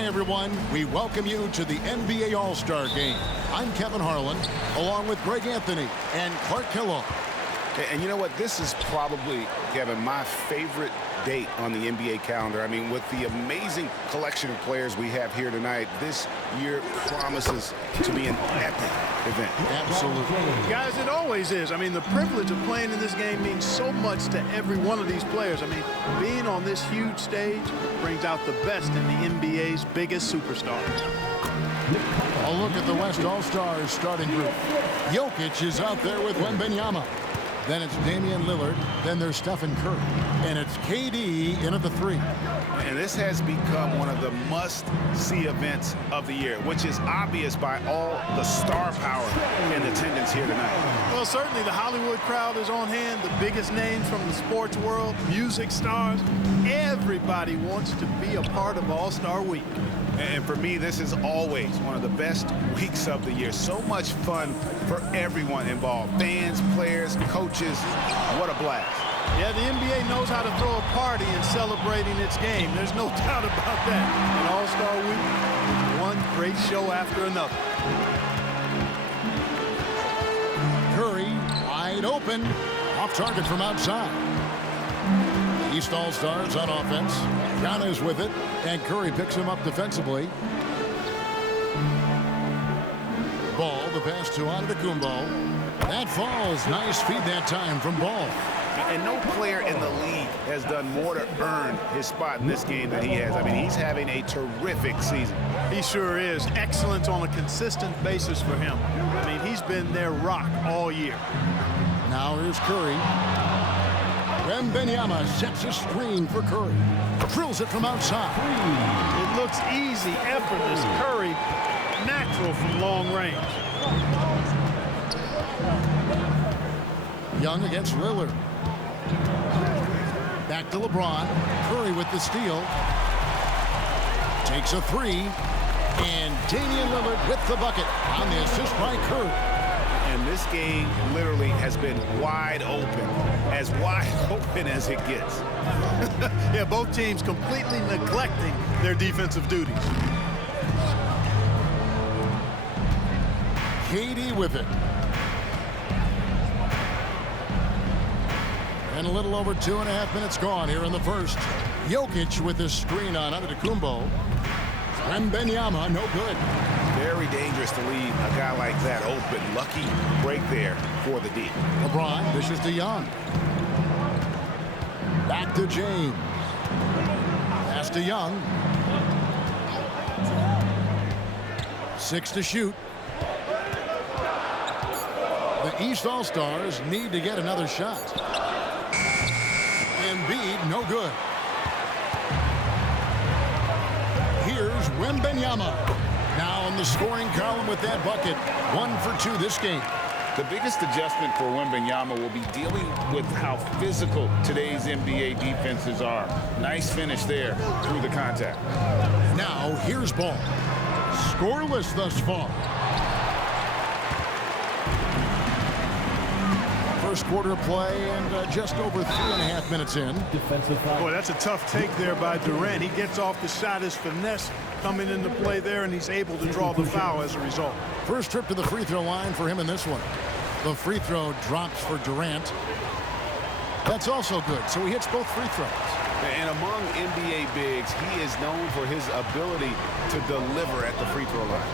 Hi, everyone. We welcome you to the NBA All-Star Game. I'm Kevin Harlan, along with Greg Anthony and Clark Kellogg. And you know what? This is probably, Kevin, my favorite date on the NBA calendar. I mean, with the amazing collection of players we have here tonight, this year promises to be an epic event. Absolutely. Guys, it always is. I mean, the privilege of playing in this game means so much to every one of these players. I mean, being on this huge stage brings out the best in the NBA's biggest superstars. A look at the West All-Stars starting group. Jokic is out there with Wembanyama. Then it's Damian Lillard. Then there's Stephen Curry. And it's KD in at the 3. And this has become one of the must-see events of the year, which is obvious by all the star power in attendance here tonight. Well, certainly the Hollywood crowd is on hand, the biggest names from the sports world, music stars. Everybody wants to be a part of All-Star Week. And for me, this is always one of the best weeks of the year. So much fun for everyone involved. Fans, players, coaches. What a blast. Yeah, the NBA knows how to throw a party in celebrating its game. There's no doubt about that. And All-Star Week is one great show after another. Curry, wide open. Off target from outside. East All-Stars on offense. Giannis with it, and Curry picks him up defensively. Ball, the pass to Antetokounmpo. That falls. Nice feed that time from Ball. And no player in the league has done more to earn his spot in this game than he has. I mean, he's having a terrific season. He sure is. Excellence on a consistent basis for him. I mean, he's been their rock all year. Now here's Curry. Wembanyama sets a screen for Curry. Drills it from outside. It looks easy, effortless. Curry, natural from long range. Young against Lillard. Back to LeBron. Curry with the steal. Takes a 3. And Damian Lillard with the bucket on the assist by Curry. And this game literally has been wide open as it gets. Yeah, both teams completely neglecting their defensive duties. KD with it. And a little over 2.5 minutes gone here in the first. Jokic with his screen on Antetokounmpo. Wembanyama, no good. Very dangerous to leave a guy like that open. Lucky break there for the D. LeBron dishes to Young. Back to James. Pass to Young. 6 to shoot. The East All-Stars need to get another shot. Embiid, no good. Here's Wembanyama. Now in the scoring column with that bucket. 1 for 2 this game. The biggest adjustment for Wembanyama will be dealing with how physical today's NBA defenses are. Nice finish there through the contact. Now here's Ball. Scoreless thus far. First quarter play and just over 3.5 minutes in. Boy, that's a tough take there by Durant. He gets off the shot, his finesse coming into play there, and he's able to draw the foul as a result. First trip to the free throw line for him in this one. The free throw drops for Durant. That's also good, so he hits both free throws. And among NBA bigs, he is known for his ability to deliver at the free throw line.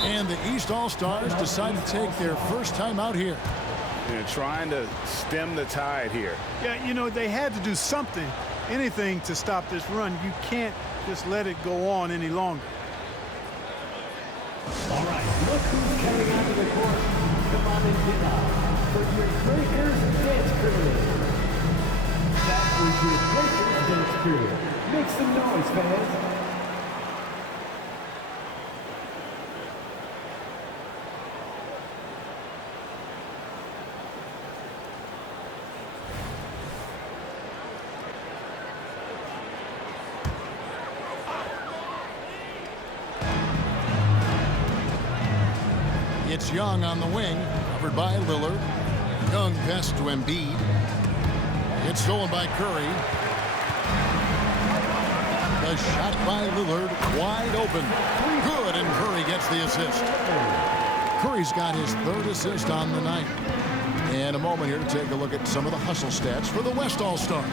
And the East All-Stars decide to take their first time out here. And trying to stem the tide here. Yeah, you know, they had to do something, anything to stop this run. You can't just let it go on any longer. All right, look who's coming onto the court. Come on and get up for your Breakers dance period. That was your Breakers dance period. Make some noise, fans. It's Young on the wing, covered by Lillard. Young pass to Embiid. It's stolen by Curry. The The shot by Lillard, wide open. Good, and Curry gets the assist. Curry's got his 3rd assist on the night. And a moment here to take a look at some of the hustle stats for the West All-Stars.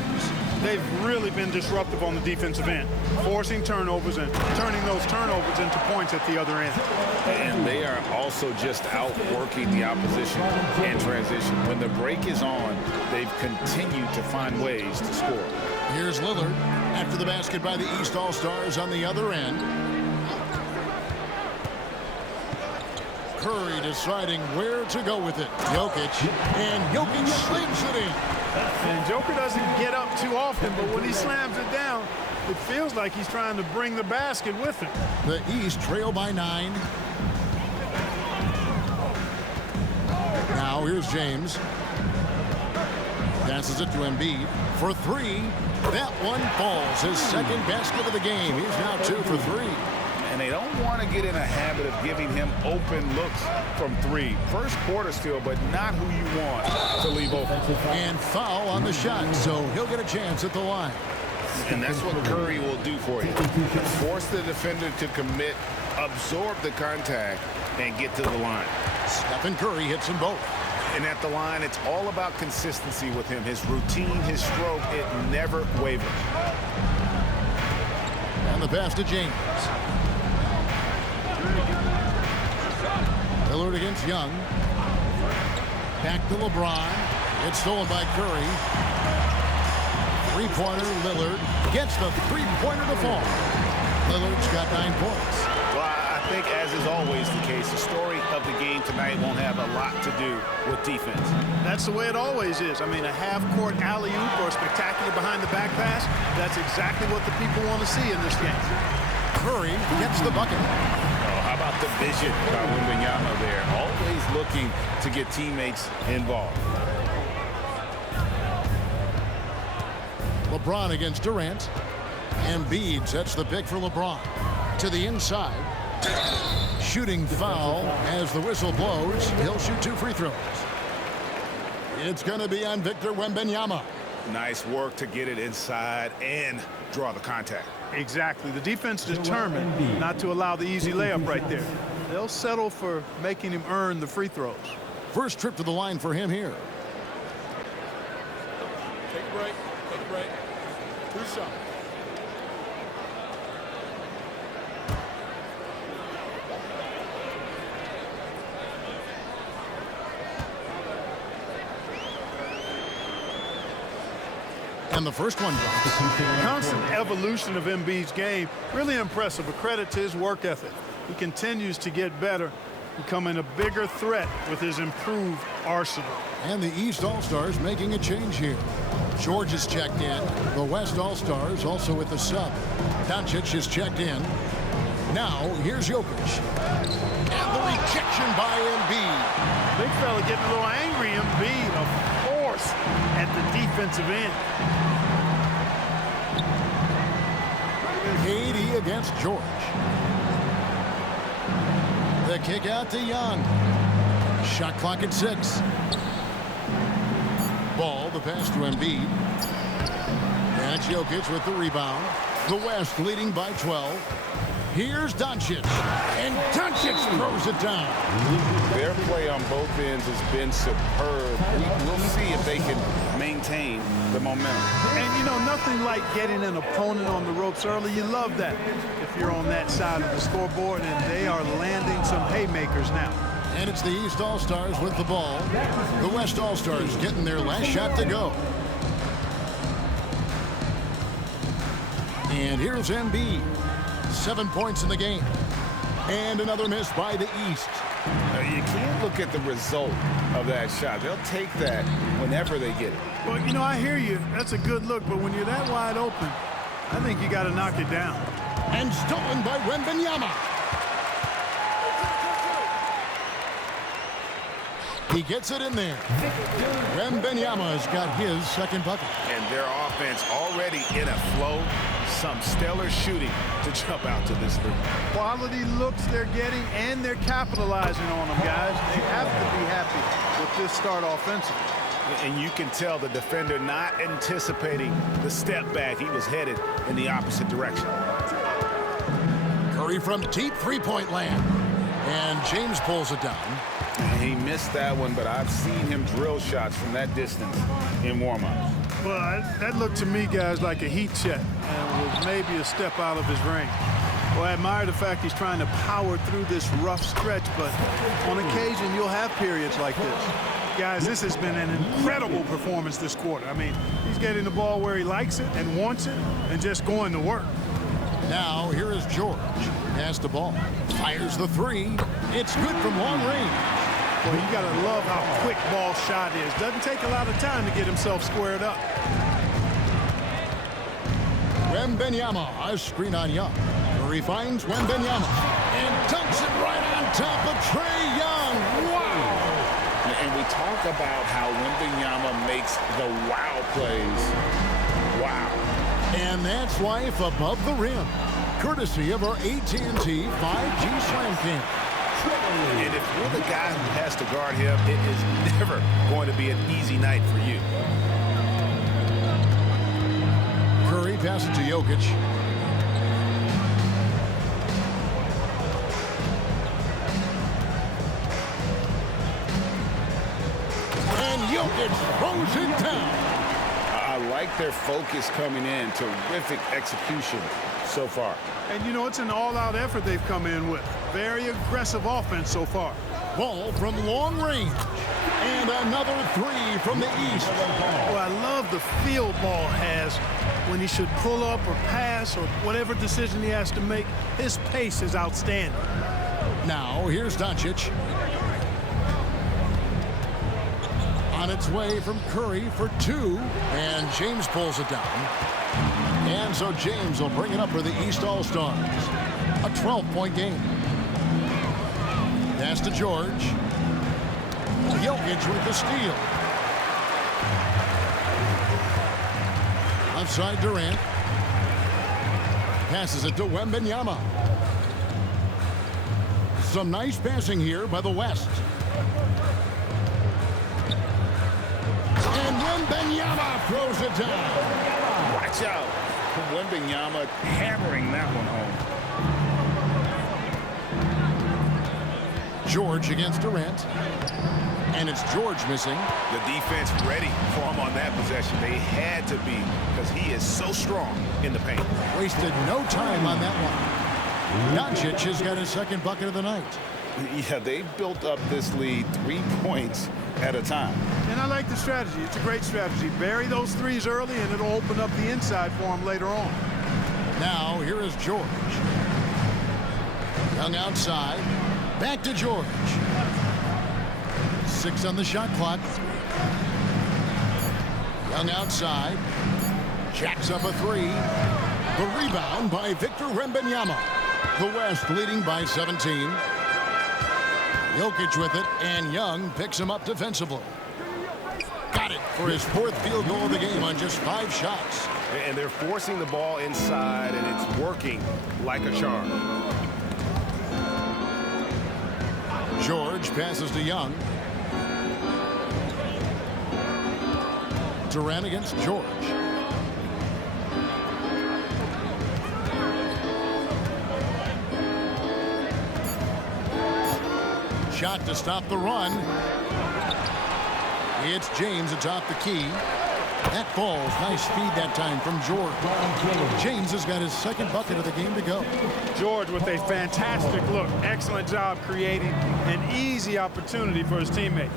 They've really been disruptive on the defensive end, forcing turnovers and turning those turnovers into points at the other end. And they are also just outworking the opposition in transition. When the break is on, they've continued to find ways to score. Here's Lillard after the basket by the East All-Stars on the other end. Curry deciding where to go with it. Jokic, and Jokic slams it in. And Joker doesn't get up too often, but when he slams it down, it feels like he's trying to bring the basket with him. The East trail by 9. Now here's James. Passes it to Embiid for 3. That one falls. His 2nd basket of the game. He's now 2 for 3. And they don't want to get in a habit of giving him open looks from 3. First quarter still, but not who you want to leave open. And foul on the shot, so he'll get a chance at the line. And that's what Curry will do for you. Force the defender to commit, absorb the contact, and get to the line. Stephen Curry hits them both. And at the line, it's all about consistency with him. His routine, his stroke, it never wavers. And the pass to James. Lillard against Young. Back to LeBron. It's stolen by Curry. Three-pointer, Lillard gets the three-pointer to fall. Lillard's got 9 points. Well, I think, as is always the case, the story of the game tonight won't have a lot to do with defense. That's the way it always is. I mean, a half-court alley-oop or a spectacular behind-the-back pass, that's exactly what the people want to see in this game. Curry gets the bucket. How about the vision by Wembanyama there? Always looking to get teammates involved. LeBron against Durant. Embiid sets the pick for LeBron. To the inside. Shooting foul as the whistle blows. He'll shoot 2 free throws. It's going to be on Victor Wembanyama. Nice work to get it inside and draw the contact. Exactly. The defense determined not to allow the easy layup right there. They'll settle for making him earn the free throws. First trip to the line for him here. Take a break. Take a break. 2 shots. And the first one drops. Constant evolution of Embiid's game. Really impressive. A credit to his work ethic. He continues to get better, becoming a bigger threat with his improved arsenal. And the East All-Stars making a change here. George is checked in. The West All-Stars also with the sub. Doncic is checked in. Now, here's Jokic. And the rejection by Embiid. Big fella getting a little angry. Embiid, a force at the defensive end. KD against George. The kick out to Young. Shot clock at 6. Ball, the pass to Embiid. And it's Jokic with the rebound. The West leading by 12. Here's Doncic. And Doncic throws it down. Their play on both ends has been superb. We'll see if they can maintain the momentum. And, you know, nothing like getting an opponent on the ropes early. You love that if you're on that side of the scoreboard, and they are landing some haymakers now. And it's the East All-Stars with the ball. The West All-Stars getting their last shot to go. And here's Embiid. 7 points in the game. And another miss by the East. You can't look at the result of that shot. They'll take that whenever they get it. Well, you know, I hear you. That's a good look, but when you're that wide open, I think you got to knock it down. And stolen by Wembanyama. He gets it in there. Wembanyama's got his second bucket. And their offense already in a flow. Some stellar shooting to jump out to this lead. Quality looks they're getting, and they're capitalizing on them, guys. They have to be happy with this start offensively. And you can tell the defender not anticipating the step back. He was headed in the opposite direction. Curry from deep three-point land. And James pulls it down. He missed that one, but I've seen him drill shots from that distance in warm-ups. Well, that looked to me, guys, like a heat check and was maybe a step out of his range. Well, I admire the fact he's trying to power through this rough stretch, but on occasion you'll have periods like this. Guys, this has been an incredible performance this quarter. I mean, he's getting the ball where he likes it and wants it and just going to work. Now, here is George. Has the ball. Fires the three. It's good from long range. Well, you got to love how quick ball shot is. Doesn't take a lot of time to get himself squared up. Wembanyama, a screen on Young. Curry finds Wembanyama and dunks it right on top of Trae Young. Wow! And we talk about how Wembanyama makes the wow plays. Wow. And that's life above the rim, courtesy of our AT&T 5G Slam Cam. And if you're the guy who has to guard him, it is never going to be an easy night for you. Curry passes to Jokic. And Jokic throws it down. I like their focus coming in. Terrific execution so far. And, you know, it's an all-out effort they've come in with. Very aggressive offense so far. Ball from long range. And another three from the east. Well, I love the feel ball has when he should pull up or pass or whatever decision he has to make. His pace is outstanding. Now, here's Doncic. On its way from Curry for two. And James pulls it down. And so James will bring it up for the East All-Stars. A 12-point game. Pass to George. Jokic with the steal. Outside Durant. Passes it to Wembanyama. Some nice passing here by the West. And Wembanyama throws it down. Watch out. Wembanyama hammering that one home. George against Durant. And it's George missing. The defense ready for him on that possession. They had to be because he is so strong in the paint. Wasted no time on that one. Doncic has got his second bucket of the night. Yeah, they built up this lead 3 points at a time. And I like the strategy. It's a great strategy. Bury those threes early, and it'll open up the inside for him later on. Now, here is George. Young outside. Back to George. 6 on the shot clock. Young outside. Jacks up a three. The rebound by Victor Wembanyama. The West leading by 17. Jokic with it, and Young picks him up defensively. Got it for his 4th field goal of the game on just 5 shots. And they're forcing the ball inside, and it's working like a charm. George passes to Young. Durant against George. Shot to stop the run. It's James atop the key. That falls. Nice feed that time from George. James has got his second bucket of the game to go. George with a fantastic look. Excellent job creating an easy opportunity for his teammate.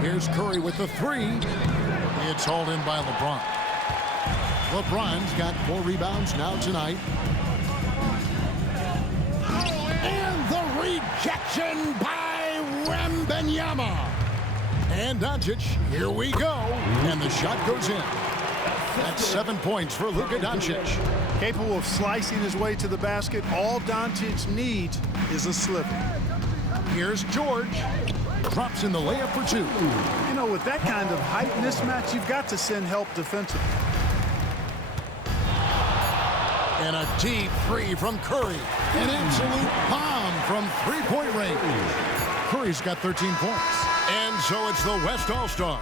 Here's Curry with the three. It's hauled in by LeBron. LeBron's got 4 rebounds now tonight. And the rejection by Wembanyama. And Doncic, here we go. And the shot goes in. That's 7 points for Luka Doncic. Capable of slicing his way to the basket. All Doncic needs is a sliver. Here's George. Drops in the layup for 2. You know, with that kind of height mismatch, you've got to send help defensively. And a deep three from Curry. An absolute bomb from three-point range. Curry's got 13 points. And so it's the West All-Stars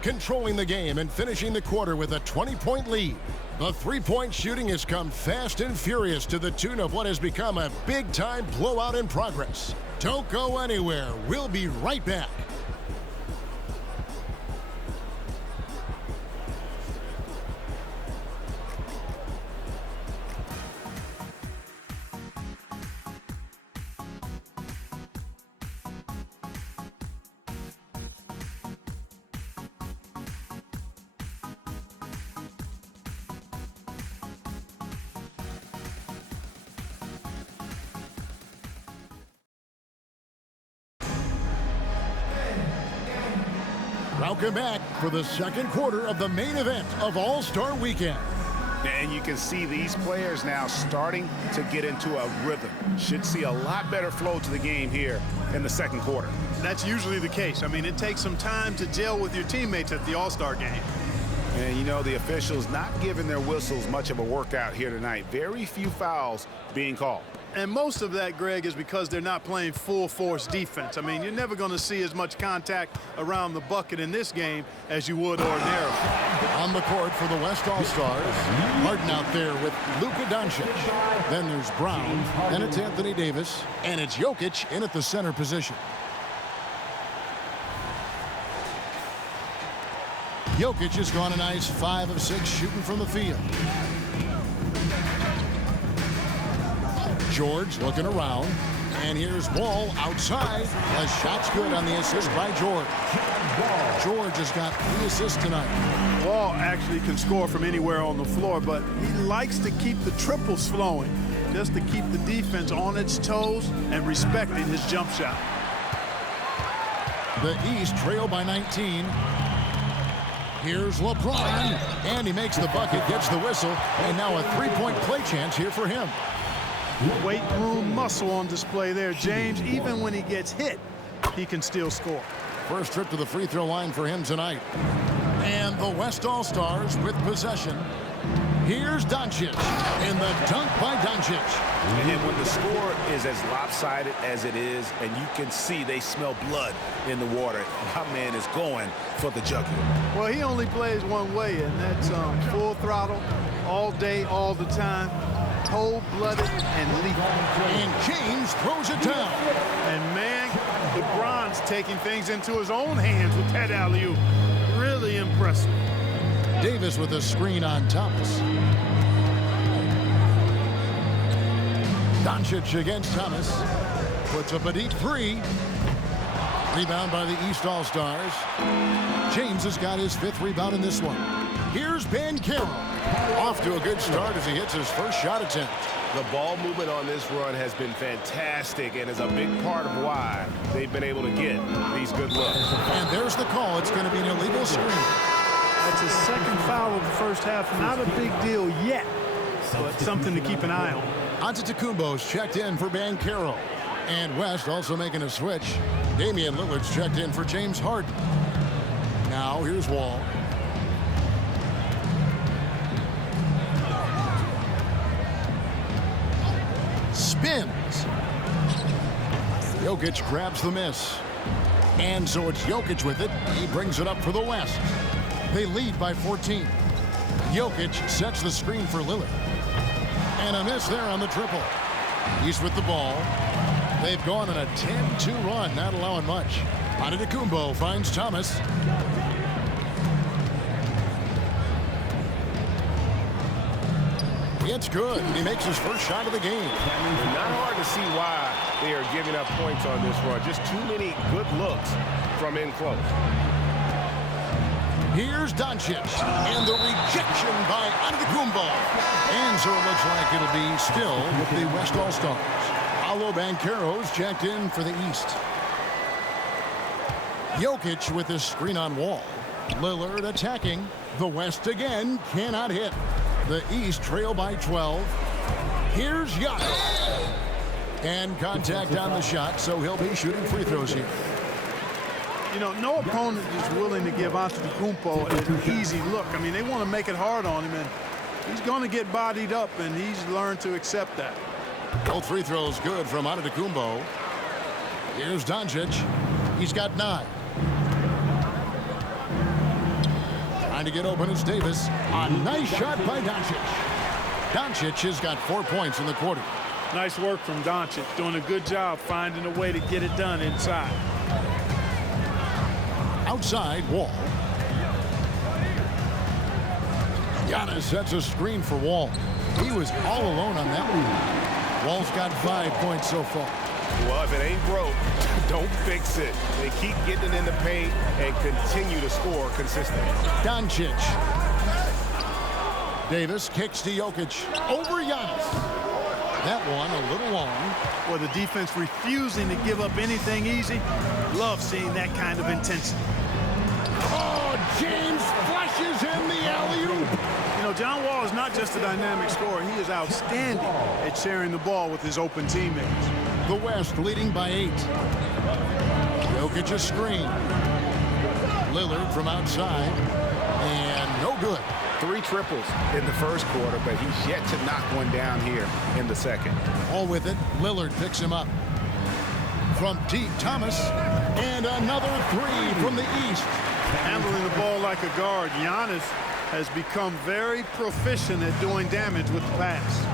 controlling the game and finishing the quarter with a 20-point lead. The three-point shooting has come fast and furious to the tune of what has become a big-time blowout in progress. Don't go anywhere. We'll be right back. Welcome back for the second quarter of the main event of All-Star Weekend. And you can see these players now starting to get into a rhythm. Should see a lot better flow to the game here in the second quarter. That's usually the case. I mean, it takes some time to gel with your teammates at the All-Star game. And, you know, the officials not giving their whistles much of a workout here tonight. Very few fouls being called. And most of that, Greg, is because they're not playing full-force defense. I mean, you're never going to see as much contact around the bucket in this game as you would ordinarily. On the court for the West All-Stars, Harden out there with Luka Doncic. Then there's Brown, and it's Anthony Davis, and it's Jokic in at the center position. Jokic has gone a nice 5 of 6 shooting from the field. George looking around, and here's Wall outside. The shot's good on the assist by George. George has got 3 assists tonight. Wall actually can score from anywhere on the floor, but he likes to keep the triples flowing, just to keep the defense on its toes and respecting his jump shot. The East trail by 19. Here's LeBron, and he makes the bucket, gets the whistle, and now a three-point play chance here for him. Weight room muscle on display there, James. Even when he gets hit, he can still score. First trip to the free throw line for him tonight. And the West All-Stars with possession. Here's Doncic, and the dunk by Doncic. And when the score is as lopsided as it is, and you can see they smell blood in the water, my man is going for the jugular. Well, he only plays one way, and that's full throttle, all day, all the time, cold-blooded and lethal. And James throws it down. And, man, LeBron's taking things into his own hands with that alley-oop. Really impressive. Davis with a screen on Thomas. Doncic against Thomas. Puts up a deep 3. Rebound by the East All-Stars. James has got his 5th rebound in this one. Here's Banchero. Off to a good start as he hits his first shot attempt. The ball movement on this run has been fantastic and is a big part of why they've been able to get these good looks. And there's the call. It's going to be an illegal screen. That's his second foul of the first half. Not a big deal yet, but something to keep an eye on. Antetokounmpo's checked in for Banchero. And West also making a switch. Damian Lillard's checked in for James Harden. Now here's Wall. Spins. Jokic grabs the miss. And so it's Jokic with it. He brings it up for the West. They lead by 14. Jokic sets the screen for Lillard. And a miss there on the triple. He's with the ball. They've gone on a 10-2 run, not allowing much. Antetokounmpo finds Thomas. It's good. He makes his first shot of the game. Not hard to see why they are giving up points on this run. Just too many good looks from in close. Here's Doncic, and the rejection by Antetokounmpo. And so it looks like it'll be still with the West All-Stars. Paolo Banchero's checked in for the East. Jokic with his screen on Wall. Lillard attacking. The West again cannot hit. The East trail by 12. Here's Giannis. And contact on the shot, so he'll be shooting free throws here. You know, no opponent is willing to give Antetokounmpo an easy look. I mean, they want to make it hard on him, and he's going to get bodied up, and he's learned to accept that. Both free throws good from Antetokounmpo. Here's Doncic. He's got 9. Trying to get open is Davis. A nice shot by Doncic. Doncic has got 4 points in the quarter. Nice work from Doncic, doing a good job finding a way to get it done inside. Outside, Wall. Giannis sets a screen for Wall. He was all alone on that one. Wall's got 5 points so far. Well, if it ain't broke, don't fix it. They keep getting it in the paint and continue to score consistently. Doncic. Davis kicks to Jokic. Over Giannis. That one a little long. Well, the defense refusing to give up anything easy. Love seeing that kind of intensity. Oh, James flushes in the alley-oop. You know, John Wall is not just a dynamic scorer. He is outstanding at sharing the ball with his open teammates. The West leading by 8. Jokic a screen. Lillard from outside. And no good. 3 triples in the first quarter, but he's yet to knock one down here in the second. All with it. Lillard picks him up. From deep, Thomas. And another 3 from the east. Handling the ball like a guard, Giannis has become very proficient at doing damage with the pass.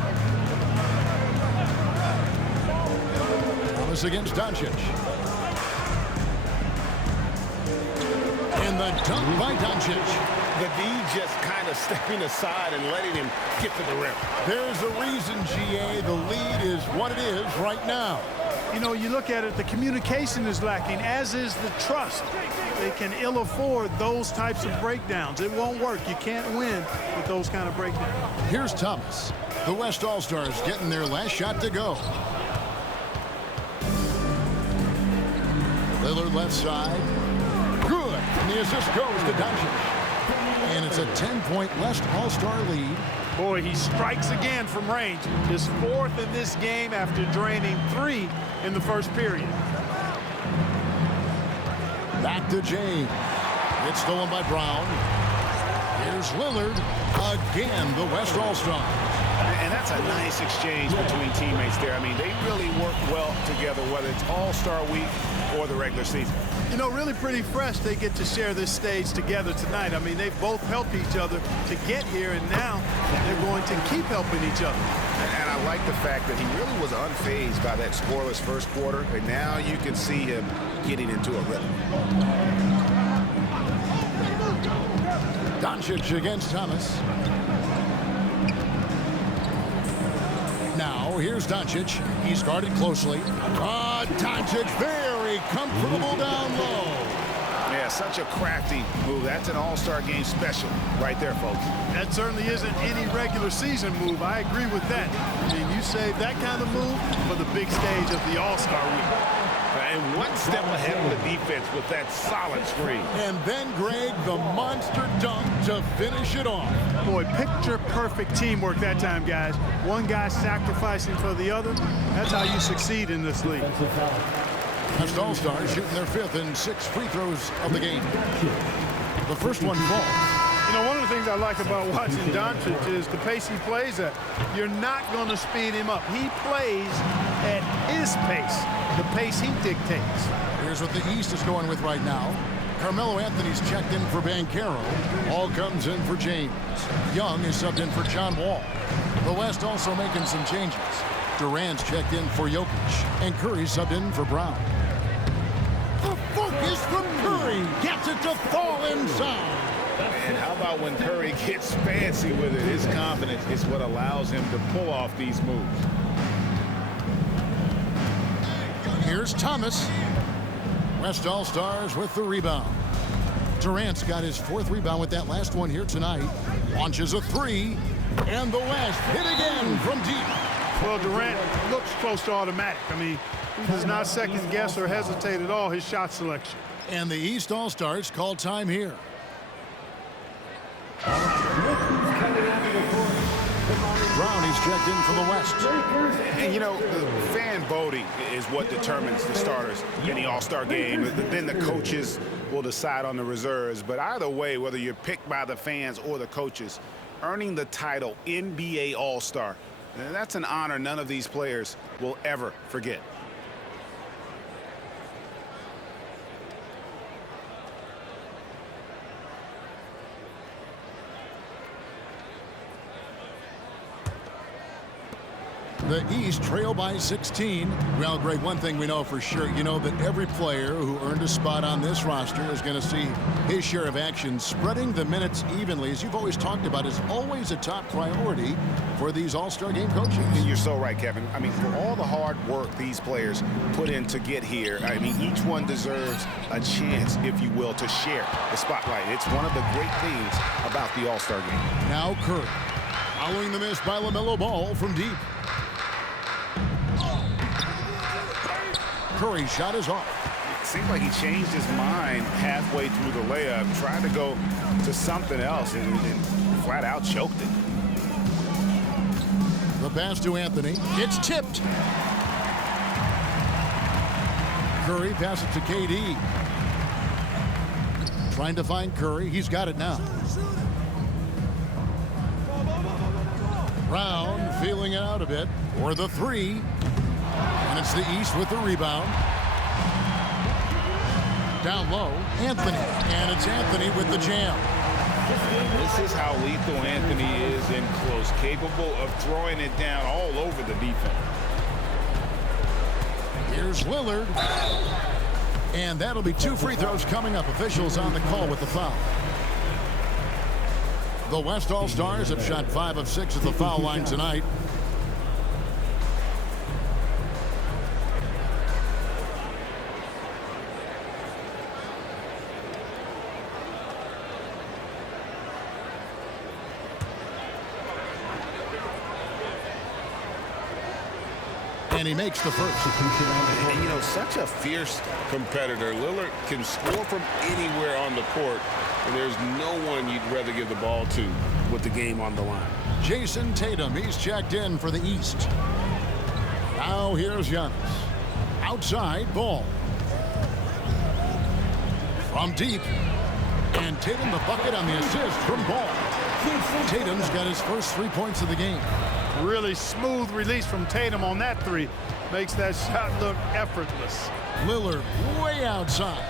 Thomas against Doncic. And the dunk by Doncic. The D just kind of stepping aside and letting him get to the rim. There's a reason, GA, the lead is what it is right now. You know, you look at it, the communication is lacking, as is the trust. They can ill afford those types of breakdowns. It won't work. You can't win with those kind of breakdowns. Here's Thomas. The West All-Stars getting their last shot to go. Lillard left side. Good. And the assist goes to Doncic. And it's a 10-point West All-Star lead. Boy, he strikes again from range. His 4th in this game after draining 3 in the first period. Back to James. It's stolen by Brown. Here's Lillard. Again, the West All-Star. And that's a nice exchange between teammates there. I mean, they really work well together, whether it's All-Star Week or the regular season. You know, really pretty fresh they get to share this stage together tonight. I mean, they both helped each other to get here, and now they're going to keep helping each other. And I like the fact that he really was unfazed by that scoreless first quarter, and now you can see him getting into a rhythm. Doncic against Thomas. Now, here's Doncic. He's guarded closely. Doncic very comfortable down low. Yeah, such a crafty move. That's an All-Star game special right there, folks. That certainly isn't any regular season move. I agree with that. I mean, you save that kind of move for the big stage of the All-Star week. And one step ahead of the defense with that solid screen. And then, Greg, the monster dunk to finish it off. Boy, picture-perfect teamwork that time, guys. One guy sacrificing for the other. That's how you succeed in this league. West All-Stars shooting their 5th and 6th free throws of the game. The first one falls. You know, one of the things I like about watching Doncic is the pace he plays at. You're not going to speed him up. He plays at his pace, the pace he dictates. Here's what the East is going with right now. Carmelo Anthony's checked in for Banchero. Hall comes in for James. Young is subbed in for John Wall. The West also making some changes. Durant's checked in for Jokic. And Curry subbed in for Brown. The focus from Curry gets it to fall inside. And how about when Curry gets fancy with it? His confidence is what allows him to pull off these moves. Here's Thomas. West All-Stars with the rebound. Durant's got his 4th rebound with that last one here tonight. Launches a 3. And the West hit again from deep. Well, Durant looks close to automatic. I mean, he does not second guess or hesitate at all his shot selection. And the East All-Stars call time here. Brown, he's checked in for the West. And, you know, the fan voting is what determines the starters in the All-Star game. Then the coaches will decide on the reserves. But either way, whether you're picked by the fans or the coaches, earning the title NBA All-Star, that's an honor none of these players will ever forget. The East trail by 16. Well, Greg, one thing we know for sure, you know that every player who earned a spot on this roster is going to see his share of action. Spreading the minutes evenly, as you've always talked about, is always a top priority for these All-Star game coaches. And you're so right, Kevin. I mean, for all the hard work these players put in to get here, I mean, each one deserves a chance, if you will, to share the spotlight. It's one of the great things about the All-Star game. Now Curry, following the miss by LaMelo Ball from deep. Curry's shot is off. It seems like he changed his mind halfway through the layup, tried to go to something else, and flat out choked it. The pass to Anthony. It's tipped. Curry passes to KD. Trying to find Curry. He's got it now. Brown feeling it out a bit for the three. And it's the East with the rebound. Down low, Anthony. And it's Anthony with the jam. This is how lethal Anthony is in close, capable of throwing it down all over the defense. Here's Lillard. And that'll be 2 free throws coming up. Officials on the call with the foul. The West All-Stars have shot 5 of 6 at the foul line tonight. And he makes the first. And, you know, such a fierce competitor. Lillard can score from anywhere on the court, and there's no one you'd rather give the ball to with the game on the line. Jason Tatum, he's checked in for the East. Now here's Giannis. Outside, Ball. From deep. And Tatum the bucket on the assist from Ball. Tatum's got his first 3 points of the game. Really smooth release from Tatum on that three. Makes that shot look effortless. Lillard way outside.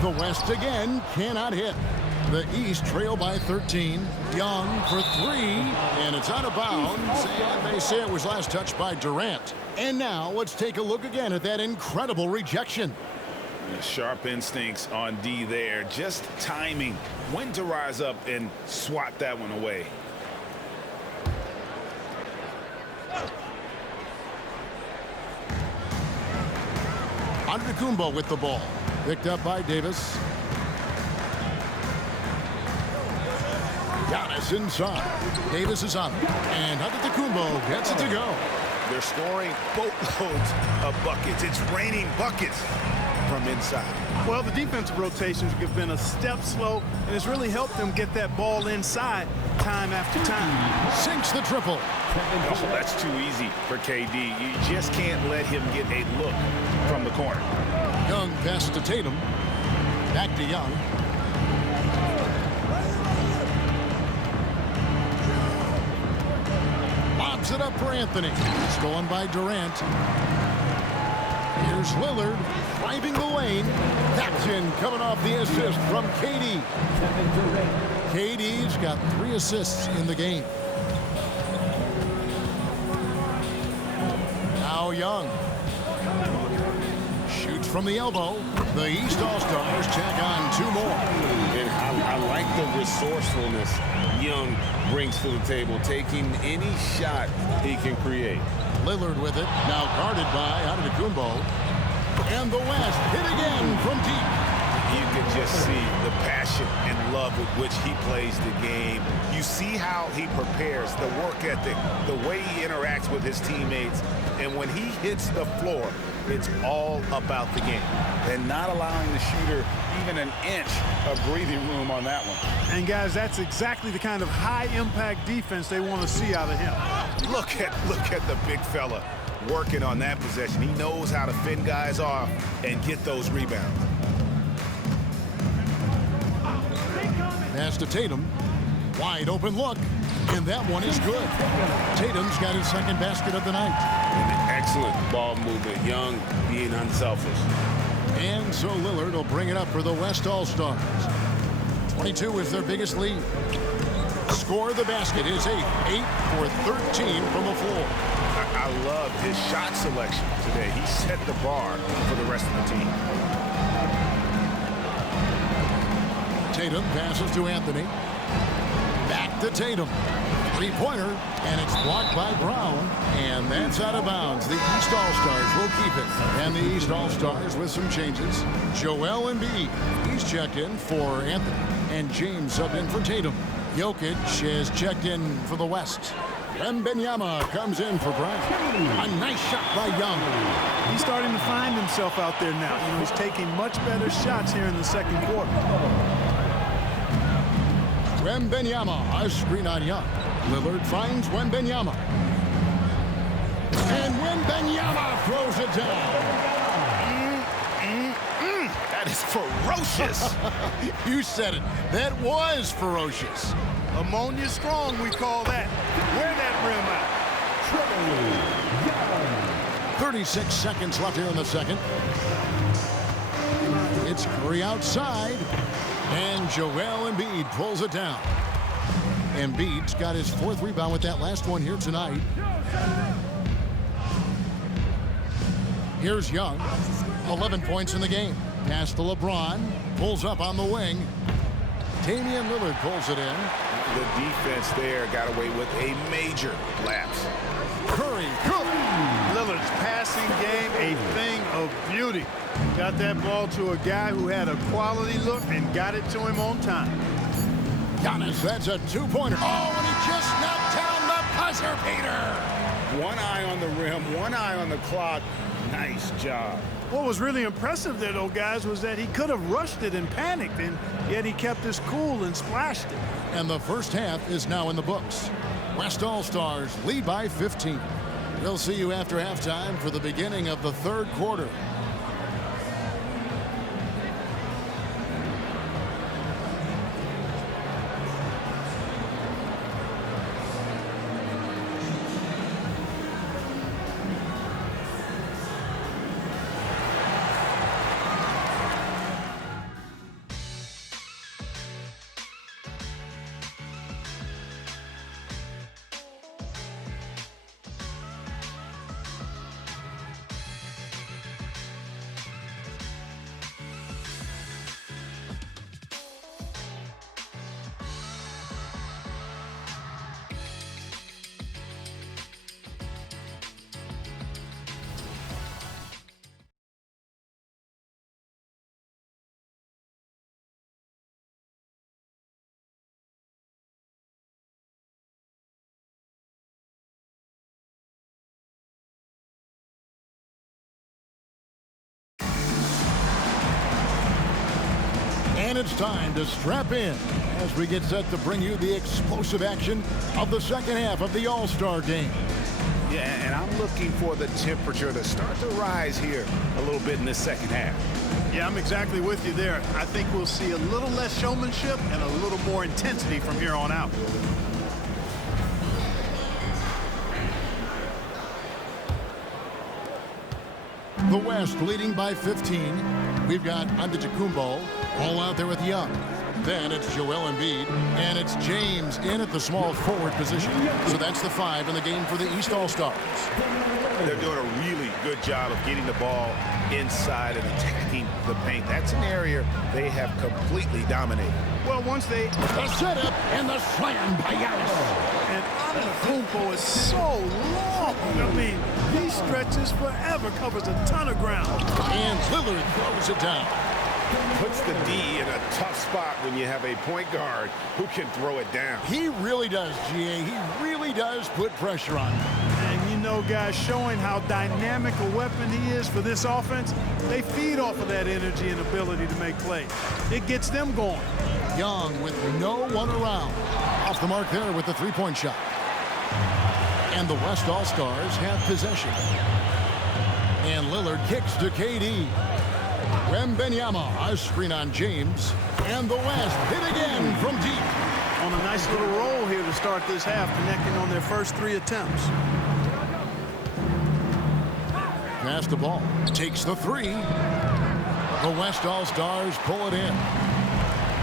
The West again cannot hit. The East trail by 13. Young for 3. And it's out of bounds. And they say it was last touched by Durant. And now let's take a look again at that incredible rejection. Sharp instincts on D there. Just timing when to rise up and swat that one away. Antetokounmpo with the ball. Picked up by Davis. Giannis inside. Davis is on. And Antetokounmpo gets it to go. They're scoring boatloads of buckets. It's raining buckets from inside. Well, the defensive rotations have been a step slow, and it's really helped them get that ball inside time after time. Sinks the triple. Oh, that's too easy for KD. You just can't let him get a look from the corner. Young pass to Tatum. Back to Young. Lobs it up for Anthony. Stolen by Durant. Here's Lillard driving the lane. That's in, coming off the assist from KD. KD's got 3 assists in the game. Now Young. Shoots from the elbow. The East All-Stars check on 2 more. And I like the resourcefulness Young brings to the table, taking any shot he can create. Lillard with it, now guarded by Antetokounmpo. And the West hit again from deep. You can just see the passion and love with which he plays the game. You see how he prepares, the work ethic, the way he interacts with his teammates. And when he hits the floor, it's all about the game. And not allowing the shooter even an inch of breathing room on that one. And guys, that's exactly the kind of high-impact defense they want to see out of him. Look at the big fella working on that possession. He knows how to fend guys off and get those rebounds. Pass to Tatum. Wide open look. And that one is good. Tatum's got his second basket of the night. An excellent ball movement. Young being unselfish. And so Lillard will bring it up for the West All-Stars. 22 is their biggest lead. Score the basket is 8 for 13 from the floor. I love his shot selection today. He set the bar for the rest of the team. Tatum passes to Anthony. Back to Tatum. Three-pointer, and it's blocked by Brown, and that's out of bounds. The East All-Stars will keep it. And the East All-Stars with some changes. Joel Embiid, he's checked in for Anthony, and James subbed in for Tatum. Jokic is checked in for the West. Wembanyama comes in for Brown. A nice shot by Young. He's starting to find himself out there now. You know, he's taking much better shots here in the second quarter. Wembanyama, a screen on Young. Lillard finds Wembanyama. And Wembanyama throws it down. That is ferocious. You said it. That was ferocious. Ammonia strong, we call that. Wear that rim out. 36 seconds left here in the second. It's Curry outside. And Joel Embiid pulls it down. Embiid's got his fourth rebound with that last one here tonight. Here's Young. 11 points in the game. Pass to LeBron. Pulls up on the wing. Damian Lillard pulls it in. The defense there got away with a major lapse. Curry. Lillard's passing game, a thing of beauty. Got that ball to a guy who had a quality look and got it to him on time. Giannis, that's a two-pointer. Oh, and he just knocked down the buzzer beater. One eye on the rim, one eye on the clock. Nice job. What was really impressive there, though, guys, was that he could have rushed it and panicked, and yet he kept his cool and splashed it. And the first half is now in the books. West All-Stars lead by 15. We'll see you after halftime for the beginning of the third quarter. And it's time to strap in as we get set to bring you the explosive action of the second half of the All-Star game. Yeah, and I'm looking for the temperature to start to rise here a little bit in this second half. Yeah, I'm exactly with you there. I think we'll see a little less showmanship and a little more intensity from here on out. The West leading by 15. We've got Antetokounmpo all out there with Young. Then it's Joel Embiid, and it's James in at the small forward position. So that's the 5 in the game for the East All-Stars. They're doing a really good job of getting the ball inside and attacking the paint. That's an area they have completely dominated. Well, once they... The setup and the slam by Giannis. And Antetokounmpo is so long. I mean, he stretches forever, covers a ton of ground. And Lillard throws it down. Puts the D in a tough spot when you have a point guard who can throw it down. He really does, GA. He really does put pressure on him. And you know, guys, showing how dynamic a weapon he is for this offense, they feed off of that energy and ability to make plays. It gets them going. Young with no one around. Off the mark there with the three-point shot. And the West All-Stars have possession. And Lillard kicks to KD. Wembanyama, a screen on James. And the West hit again from deep. On a nice little roll here to start this half, connecting on their first 3 attempts. Pass the ball. Takes the 3. The West All-Stars pull it in.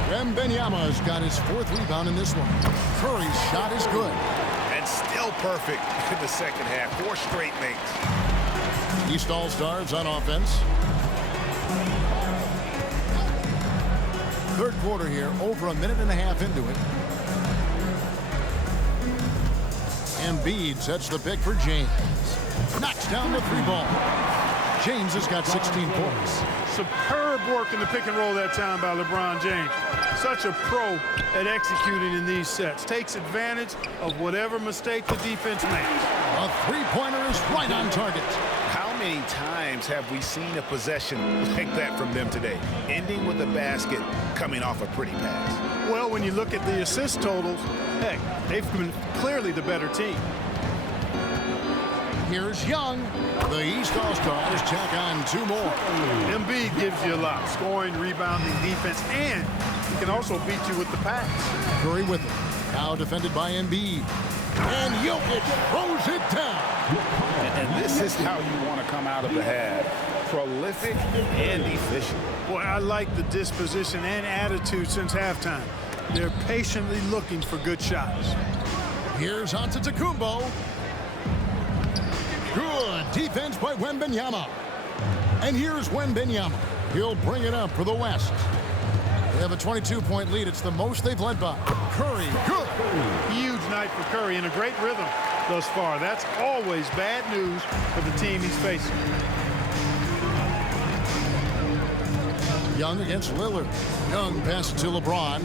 Wembanyama's got his 4th rebound in this one. Curry's shot is good. And still perfect in the second half. 4 straight makes. East All-Stars on offense. Third quarter here, over a minute and a half into it. Embiid sets the pick for James. Knocks down the 3-ball. James has got 16 points. Superb work in the pick and roll that time by LeBron James. Such a pro at executing in these sets. Takes advantage of whatever mistake the defense makes. A 3-pointer is right on target. How many times have we seen a possession like that from them today? Ending with a basket, coming off a pretty pass. Well, when you look at the assist totals, heck, they've been clearly the better team. Here's Young. The East All-Stars check on 2 more. Embiid gives you a lot. Scoring, rebounding, defense, and he can also beat you with the pass. Curry with it. Now defended by Embiid. And Jokic throws it down. And this is how you want to come out of the half. Prolific and efficient. Boy, I like the disposition and attitude since halftime. They're patiently looking for good shots. Here's Antetokounmpo. Good defense by Wembanyama. And here's Wembanyama. He'll bring it up for the West. They have a 22-point lead. It's the most they've led by. Curry, good. Huge night for Curry and a great rhythm thus far. That's always bad news for the team he's facing. Young against Lillard. Young passes to LeBron.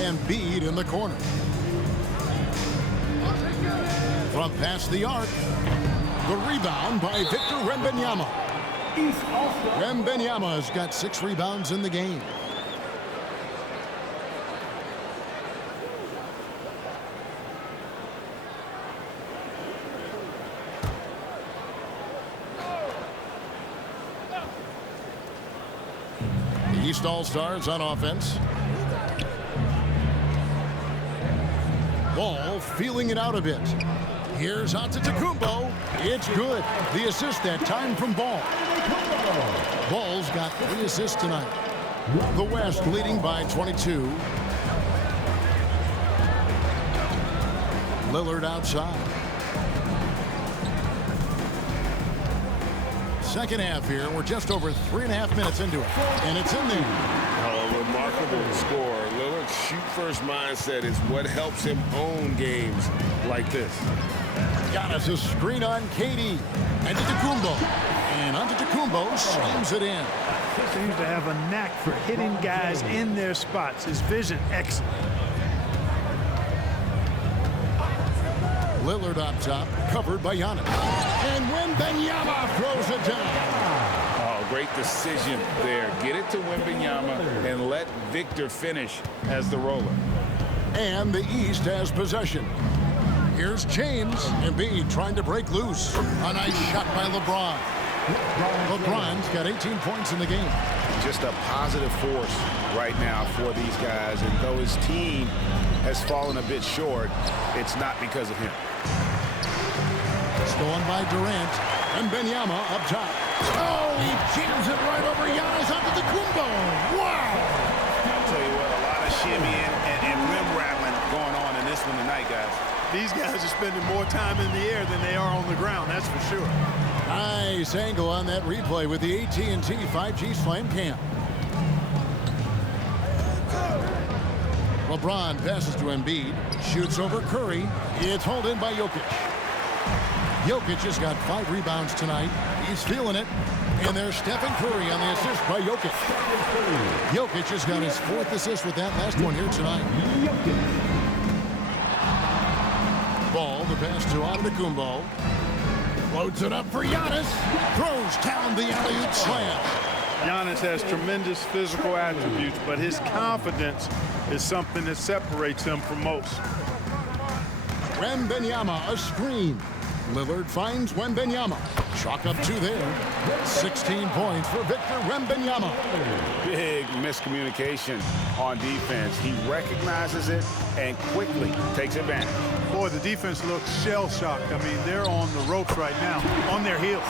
And Embiid in the corner. From past the arc. The rebound by Victor Wembanyama. Wembanyama has got 6 rebounds in the game. The East All-Stars on offense. Ball feeling it out a bit. Here's Antetokounmpo. It's good. The assist that time from Ball. Ball's got 3 assists tonight. The West leading by 22. Lillard outside. Second half here. We're just over 3.5 minutes into it. And it's in there. A remarkable score. Lillard's shoot-first mindset is what helps him own games like this. Giannis a screen on KD. Antetokounmpo. And Antetokounmpo slams it in. He seems to have a knack for hitting guys in their spots. His vision, excellent. Lillard up top, covered by Giannis. And Wembanyama throws it down. Oh, great decision there. Get it to Wembanyama and let Victor finish as the roller. And the East has possession. Here's James. Embiid trying to break loose. A nice shot by LeBron. LeBron's got 18 points in the game. Just a positive force right now for these guys. And though his team has fallen a bit short, it's not because of him. Stolen by Durant. And Wembanyama up top. Oh, he jams it right over Giannis Antetokounmpo. Wow! I'll tell you what, a lot of shimmying and rim rattling going on in this one tonight, guys. These guys are spending more time in the air than they are on the ground, that's for sure. Nice angle on that replay with the AT&T 5G Slam Cam. LeBron passes to Embiid. Shoots over Curry. It's hauled in by Jokic. Jokic has got 5 rebounds tonight. He's feeling it. And there's Stephen Curry on the assist by Jokic. Jokic has got his 4th assist with that last one here tonight. Ball, the pass to Antetokounmpo. Loads it up for Giannis. Throws down the alley-oop slam. Giannis has tremendous physical attributes, but his confidence is something that separates him from most. Wembanyama, a screen. Lillard finds Wembanyama. Chalk up 2 there. 16 points for Victor Wembanyama. Big miscommunication on defense. He recognizes it and quickly takes advantage. Boy, the defense looks shell-shocked. I mean, they're on the ropes right now, on their heels.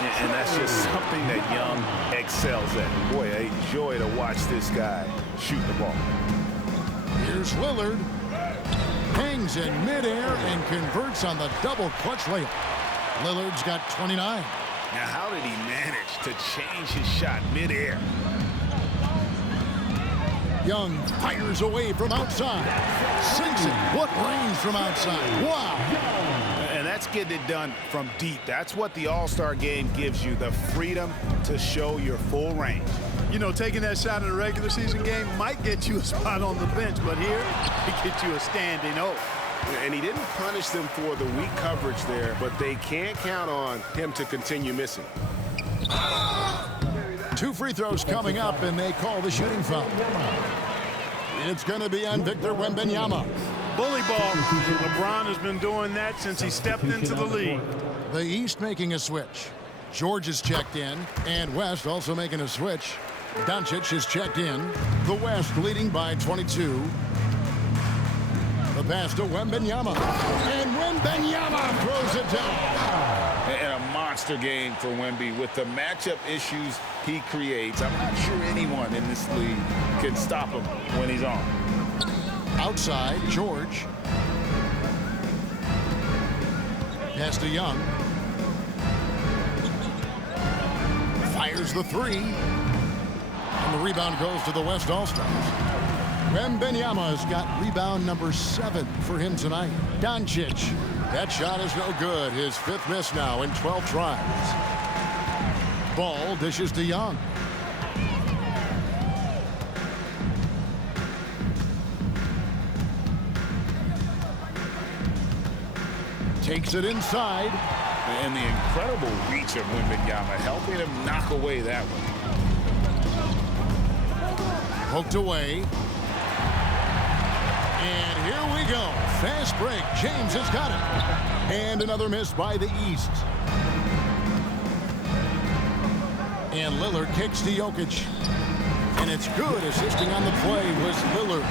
And that's just something that Young excels at. Boy, a joy to watch this guy shoot the ball. Here's Lillard. Hangs in midair and converts on the double clutch layup. Lillard's got 29. Now, how did he manage to change his shot midair? Young fires away from outside. Sinks it. What range from outside. Wow. And that's getting it done from deep. That's what the All-Star game gives you, the freedom to show your full range. You know, taking that shot in a regular season game might get you a spot on the bench, but here, it gets you a standing O. And he didn't punish them for the weak coverage there, but they can't count on him to continue missing. 2 free throws coming up, and they call the shooting foul. It's going to be on Victor Wembanyama. Bully ball. LeBron has been doing that since he stepped into the league. The East making a switch. George is checked in, and West also making a switch. Doncic is checked in. The West leading by 22. The pass to Wembanyama. And Wembanyama throws it down. And a monster game for Wemby with the matchup issues he creates. I'm not sure anyone in this league can stop him when he's on. Outside, George. Pass to Young. Fires the three. And the rebound goes to the West All-Stars. Wembanyama's got rebound number 7 for him tonight. Doncic. That shot is no good. His 5th miss now in 12 tries. Ball dishes to Young. Takes it inside. And the incredible reach of Wembanyama helping him knock away that one. Poked away. And here we go. Fast break. James has got it. And another miss by the East. And Lillard kicks to Jokic. And it's good. Assisting on the play was Lillard.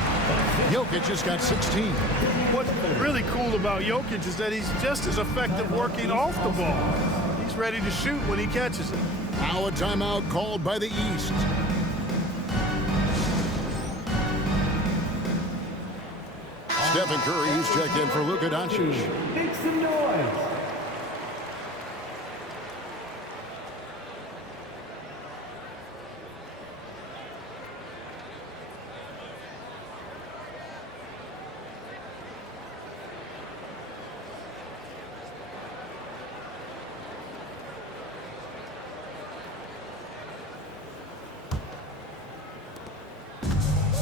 Jokic has got 16. What's really cool about Jokic is that he's just as effective working off the ball. He's ready to shoot when he catches it. Now a timeout called by the East. Stephen Curry, who's checked in for Luka Doncic. Make some noise.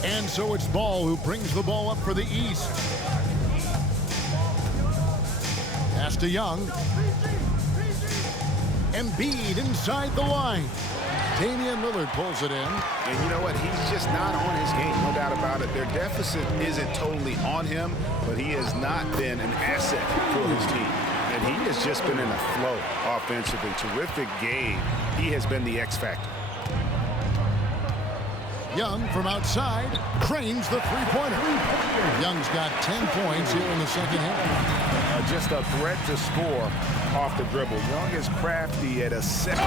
And so it's Ball who brings the ball up for the East. Pass to Young. Embiid inside the line. Damian Lillard pulls it in. And you know what? He's just not on his game, no doubt about it. Their deficit isn't totally on him, but he has not been an asset for his team. And he has just been in a flow offensively. Terrific game. He has been the X factor. Young from outside cranes the three-pointer. Young's got 10 points here in the second half. Just a threat to score off the dribble. Young is crafty at a second.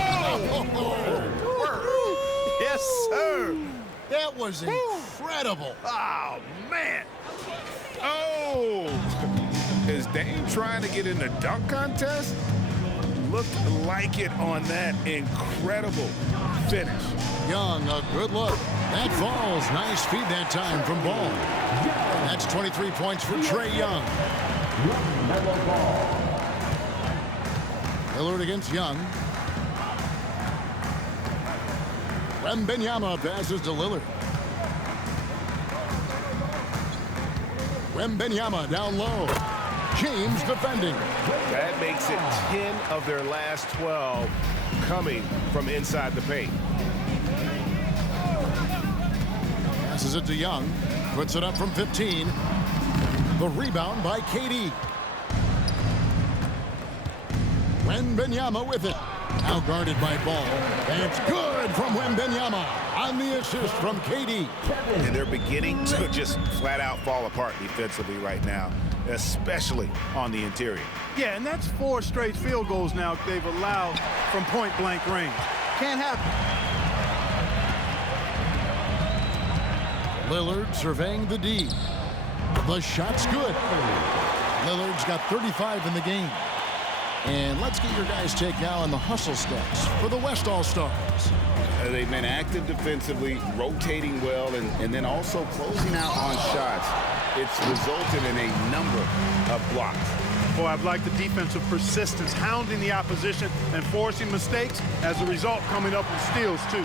Yes, sir. That was incredible. Oh, man. Oh! Is Dame trying to get in the dunk contest? Looked like it on that incredible finish. Young, a good look. That falls. Nice feed that time from Ball. That's 23 points for Trae Young. Lillard against Young. Wembanyama passes to Lillard. Wembanyama down low. James defending. That makes it 10 of their last 12 coming from inside the paint. Passes it to Young. Puts it up from 15. The rebound by KD. Wembanyama with it. Now guarded by Ball. And it's good from Wembanyama on the assist from KD. And they're beginning to just flat out fall apart defensively right now, especially on the interior. Yeah, and that's 4 straight field goals now they've allowed from point-blank range. Can't happen. Lillard surveying the D. The shot's good. Lillard's got 35 in the game. And let's get your guys' take now on the hustle stats for the West All-Stars. They've been active defensively, rotating well, and then also closing out on shots. It's resulted in a number of blocks. Boy, I've liked the defensive persistence, hounding the opposition and forcing mistakes. As a result, coming up with steals, too.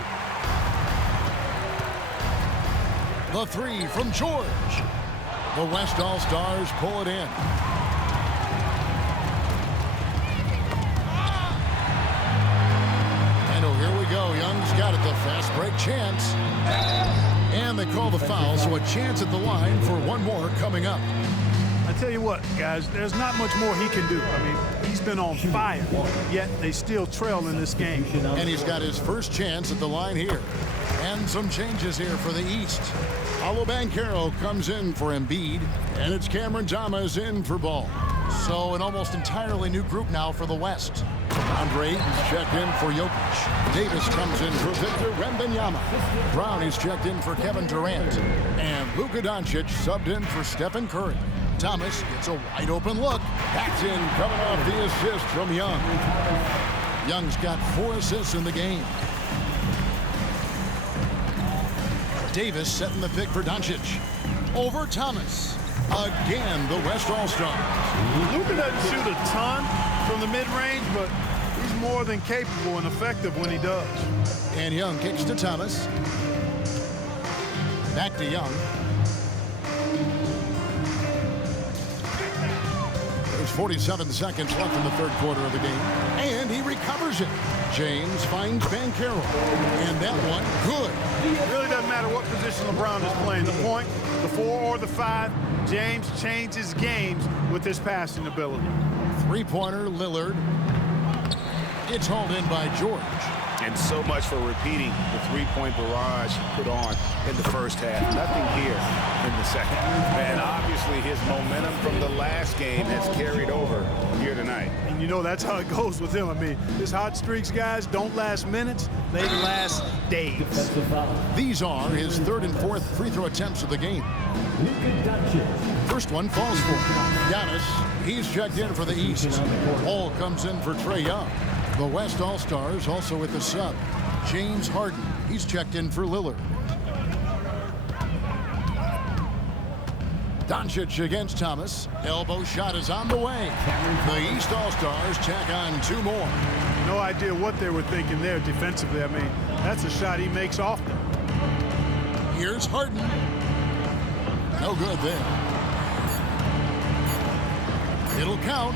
The three from George. The West All-Stars pull it in. And oh, here we go. Young's got it, the fast break chance. And they call the foul, so a chance at the line for one more coming up. I tell you what, guys, there's not much more he can do. I mean, he's been on fire, yet they still trail in this game. And he's got his first chance at the line here. And some changes here for the East. Paolo Banchero comes in for Embiid, and it's Cameron Thomas in for Ball. So an almost entirely new group now for the West. Andre Ayton's checked in for Jokic. Davis comes in for Victor Wembanyama. Brown is checked in for Kevin Durant. And Luka Doncic subbed in for Stephen Curry. Thomas gets a wide open look. That's in, coming off the assist from Young. Young's got 4 assists in the game. Davis setting the pick for Doncic. Over Thomas. Again, the West All-Stars. Luka doesn't shoot a ton from the mid-range, but he's more than capable and effective when he does. And Young kicks to Thomas. Back to Young. There's 47 seconds left in the third quarter of the game. And he recovers it. James finds Banchero. And that one, good. It really doesn't matter what position LeBron is playing. The point, the 4 or the 5, James changes games with his passing ability. Three-pointer, Lillard. It's hauled in by George. And so much for repeating the three-point barrage put on in the first half. Nothing here in the second. And obviously his momentum from the last game has carried over here tonight. And you know that's how it goes with him. I mean, his hot streaks, guys, don't last minutes. They last days. These are his third and fourth free throw attempts of the game. First one falls for Giannis. He's checked in for the East. Ball comes in for Trae Young. The West All-Stars also with the sub. James Harden. He's checked in for Lillard. Doncic against Thomas. Elbow shot is on the way. The East All-Stars tack on 2 more. No idea what they were thinking there defensively. I mean, that's a shot he makes often. Here's Harden. No good there. It'll count.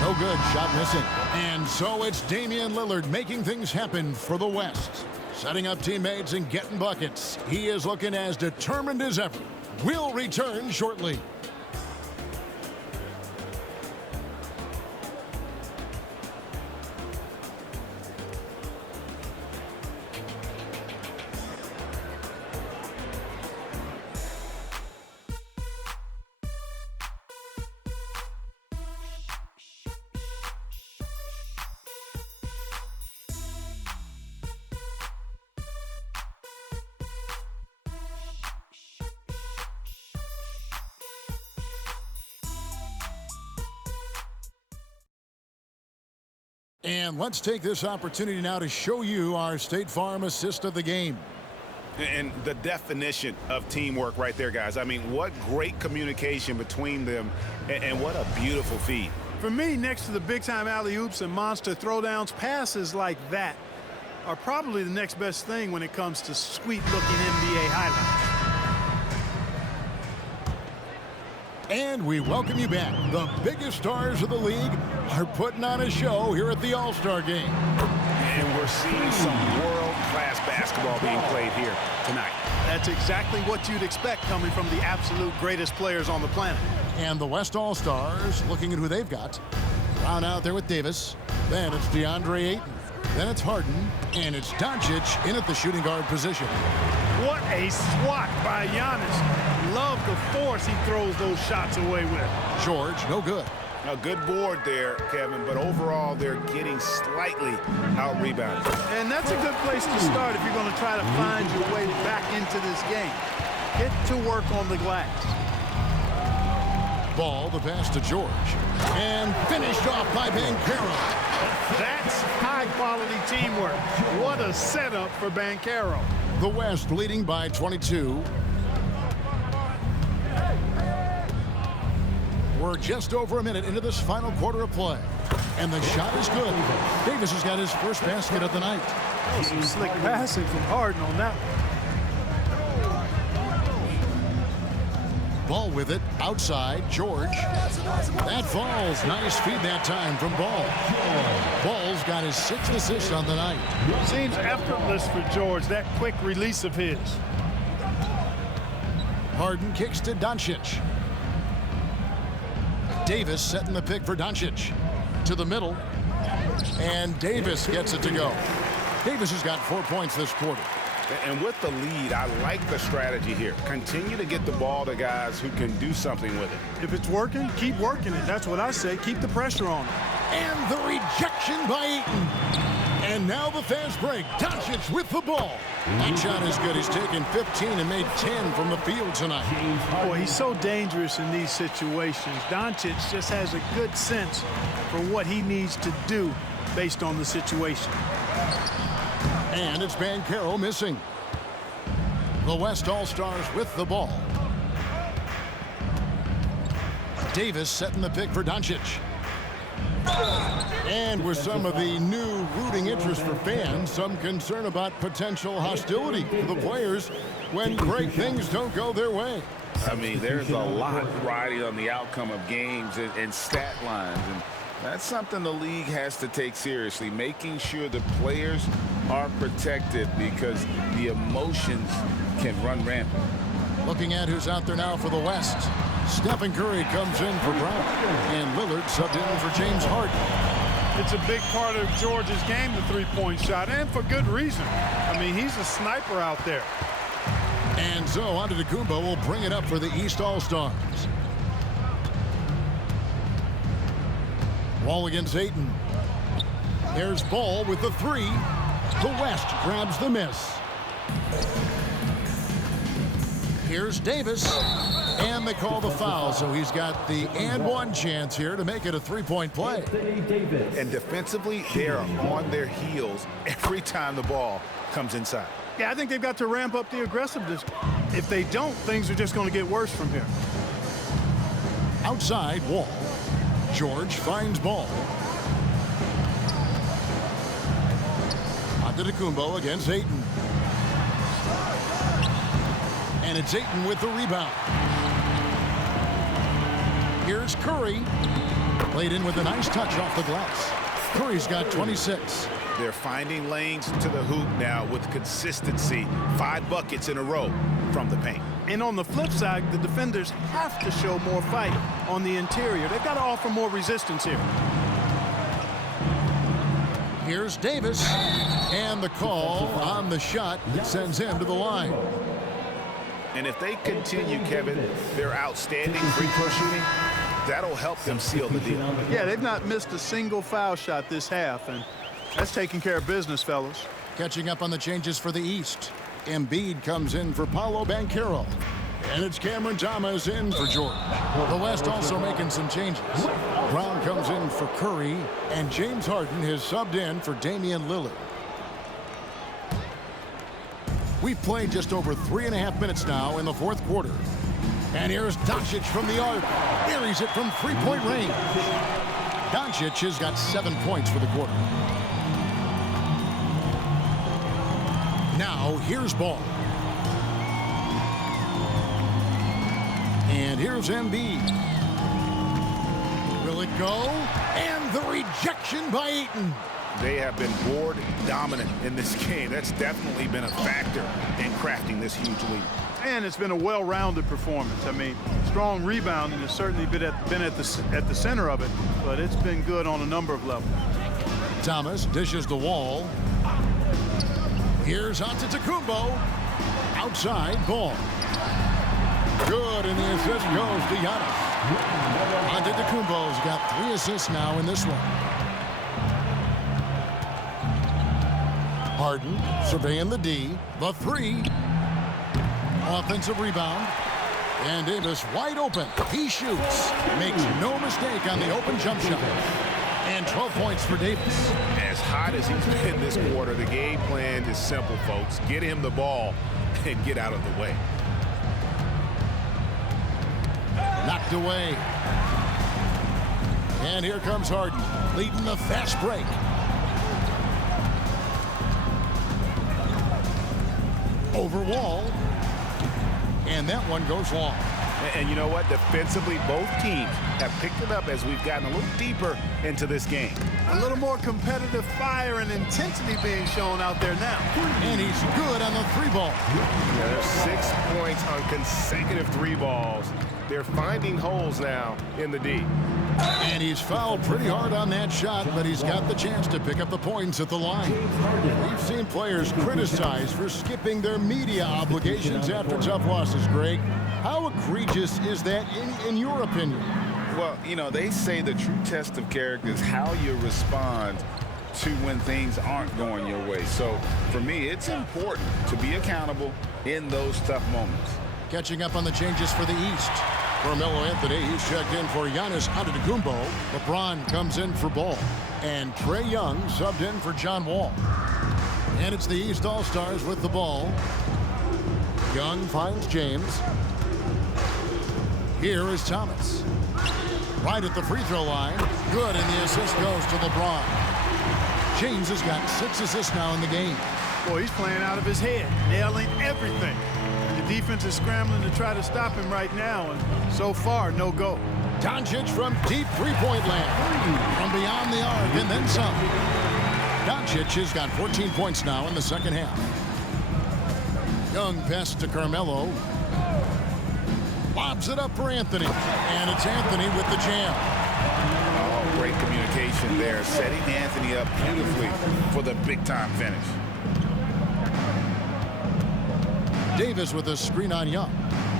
No good. Shot missing. And so it's Damian Lillard making things happen for the West. Setting up teammates and getting buckets. He is looking as determined as ever. We'll return shortly. And let's take this opportunity now to show you our State Farm assist of the game. And the definition of teamwork right there, guys. I mean, what great communication between them, and what a beautiful feed. For me, next to the big-time alley-oops and monster throwdowns, passes like that are probably the next best thing when it comes to sweet-looking NBA highlights. And we welcome you back. The biggest stars of the league are putting on a show here at the All-Star Game. And we're seeing some world-class basketball being played here tonight. That's exactly what you'd expect coming from the absolute greatest players on the planet. And the West All-Stars looking at who they've got. Brown out there with Davis. Then it's DeAndre Ayton. Then it's Harden. And it's Doncic in at the shooting guard position. What a swat by Giannis. Love the force he throws those shots away with. George, no good. A good board there, Kevin, but overall they're getting slightly out-rebounded. And that's a good place to start if you're going to try to find your way back into this game. Get to work on the glass. Ball, the pass to George. And finished off by Banchero. That's high-quality teamwork. What a setup for Banchero. The West leading by 22. We're just over a minute into this final quarter of play. And the shot is good. Davis has got his first basket of the night. Some slick passing from Harden on that one. Ball with it, outside, George. That falls. Nice feed that time from Ball. Ball's got his 6th assist on the night. Seems effortless for George, that quick release of his. Harden kicks to Doncic. Davis setting the pick for Doncic. To the middle. And Davis gets it to go. Davis has got 4 points this quarter. And with the lead, I like the strategy here. Continue to get the ball to guys who can do something with it. If it's working, keep working it. That's what I say. Keep the pressure on him. And the rejection by Ayton. And now the fast break. Doncic with the ball. That shot is good. He's taken 15 and made 10 from the field tonight. Boy, he's so dangerous in these situations. Doncic just has a good sense for what he needs to do based on the situation. And it's Banchero missing. The West All-Stars with the ball. Davis setting the pick for Doncic. And with some of the new rooting interest for fans, some concern about potential hostility for the players when great things don't go their way. I mean, there's a lot riding on the outcome of games and stat lines. And that's something the league has to take seriously, making sure the players are protected because the emotions can run rampant. Looking at who's out there now for the West. Stephen Curry comes in for Brown. And Lillard subbed in for James Harden. It's a big part of George's game, the three-point shot, and for good reason. I mean, he's a sniper out there. And so Antetokounmpo will bring it up for the East All-Stars. Wall against Ayton. There's Ball with the three. The West grabs the miss. Here's Davis. And they call the foul, so he's got the and one chance here to make it a three-point play. And defensively, they are on their heels every time the ball comes inside. Yeah, I think they've got to ramp up the aggressiveness. If they don't, things are just going to get worse from here. Outside, Wall. George finds Ball. Antetokounmpo against Ayton. And it's Ayton with the rebound. Here's Curry. Played in with a nice touch off the glass. Curry's got 26. They're finding lanes to the hoop now with consistency. 5 buckets in a row from the paint. And on the flip side, the defenders have to show more fight on the interior. They've got to offer more resistance here. Here's Davis. And the call on the shot sends him to the line. And if they continue, Kevin, their outstanding free throw shooting, that'll help them seal the deal. Yeah, they've not missed a single foul shot this half, and that's taking care of business, fellas. Catching up on the changes for the East. Embiid comes in for Paolo Banchero. And it's Cameron Thomas in for George. The West also making some changes. Brown comes in for Curry, and James Harden has subbed in for Damian Lillard. We've played just over 3.5 minutes now in the fourth quarter. And here's Doncic from the arc. Buries it from three-point range. Doncic has got 7 points for the quarter. Now here's Ball. And here's Embiid. Will it go? And the rejection by Ayton. They have been board dominant in this game. That's definitely been a factor in crafting this huge lead. And it's been a well-rounded performance. I mean, strong rebounding has certainly been at the center of it, but it's been good on a number of levels. Thomas dishes the Wall. Here's Antetokounmpo. Outside, Ball. Good, and the assist goes to Giannis. Antetokounmpo's got 3 assists now in this one. Harden surveying the D. The 3. Offensive rebound. And Davis wide open. He shoots. Makes no mistake on the open jump shot. And 12 points for Davis. As hot as he's been this quarter, the game plan is simple, folks. Get him the ball and get out of the way. Knocked away. And here comes Harden, leading the fast break. Over Wall. And that one goes long. And you know what? Defensively, both teams have picked it up as we've gotten a little deeper into this game. A little more competitive fire and intensity being shown out there now. And he's good on the three ball. Yeah, there's 6 points on consecutive three balls. They're finding holes now in the D. And he's fouled pretty hard on that shot, but he's got the chance to pick up the points at the line. We've seen players criticized for skipping their media obligations after tough losses, Greg. How egregious is that in your opinion? Well, you know, they say the true test of character is how you respond to when things aren't going your way. So, for me, it's important to be accountable in those tough moments. Catching up on the changes for the East. Carmelo Anthony, he's checked in for Giannis Antetokounmpo. LeBron comes in for Ball. And Trae Young subbed in for John Wall. And it's the East All-Stars with the ball. Young finds James. Here is Thomas. Right at the free throw line. Good, and the assist goes to LeBron. James has got 6 assists now in the game. Boy, he's playing out of his head, nailing everything. The defense is scrambling to try to stop him right now, and so far, no go. Doncic from deep three-point land. From beyond the arc, and then some. Doncic has got 14 points now in the second half. Young pass to Carmelo. Lobs it up for Anthony. And it's Anthony with the jam. Oh, great communication there, setting Anthony up beautifully for the big-time finish. Davis with a screen on Young.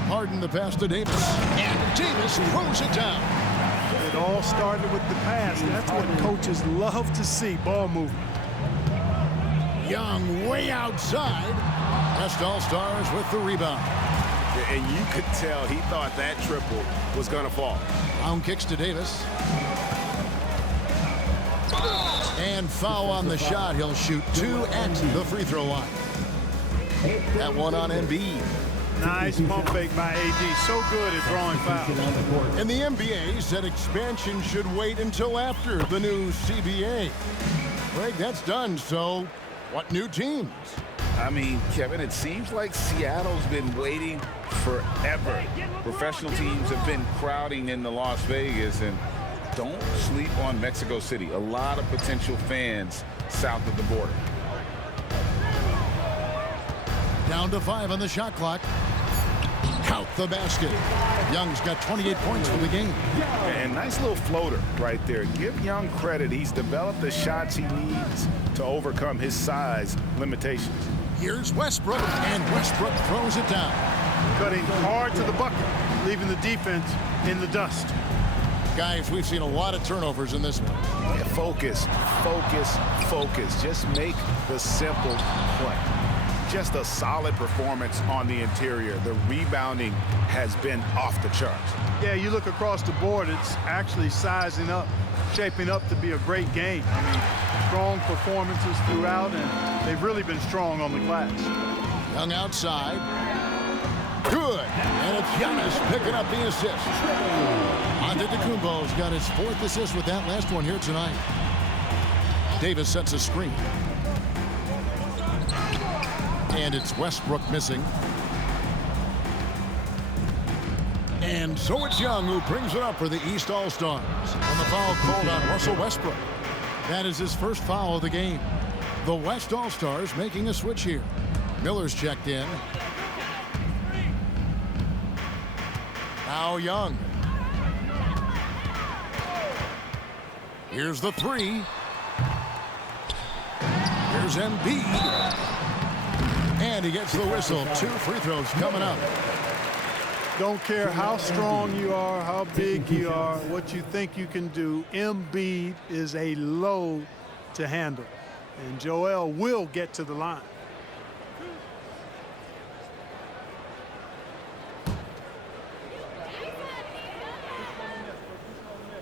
Harden the pass to Davis. And Davis throws it down. It all started with the pass. That's what coaches love to see, ball movement. Young way outside. West All-Stars with the rebound. And you could tell he thought that triple was going to fall. Brown kicks to Davis. And foul on the shot. He'll shoot 2 at the free throw line. That one on Embiid. Nice pump fake by AD. So good at drawing fouls. And the NBA said expansion should wait until after the new CBA. Greg, that's done. So what new teams? I mean, Kevin, it seems like Seattle's been waiting forever. Professional teams have been crowding into Las Vegas, and don't sleep on Mexico City. A lot of potential fans south of the border. Down to 5 on the shot clock. Count the basket. Young's got 28 points for the game. And nice little floater right there. Give Young credit. He's developed the shots he needs to overcome his size limitations. Here's Westbrook, and Westbrook throws it down. Cutting hard to the bucket, leaving the defense in the dust. Guys, we've seen a lot of turnovers in this one. Yeah, focus, focus, focus. Just make the simple play. Just a solid performance on the interior. The rebounding has been off the charts. Yeah, you look across the board, it's actually sizing up, shaping up to be a great game. I mean, strong performances throughout, and they've really been strong on the glass. Young outside. Good. And it's Giannis picking up the assist. Antetokounmpo's got his 4th assist with that last one here tonight. Davis sets a screen. And it's Westbrook missing. And so it's Young who brings it up for the East All-Stars. On the foul called on Russell Westbrook. That is his first foul of the game. The West All-Stars making a switch here. Miller's checked in. Now Young. Here's the 3. Here's Embiid. And he gets the whistle. 2 free throws coming up. Don't care how strong you are, how big you are, what you think you can do. Embiid is a load to handle. And Joel will get to the line.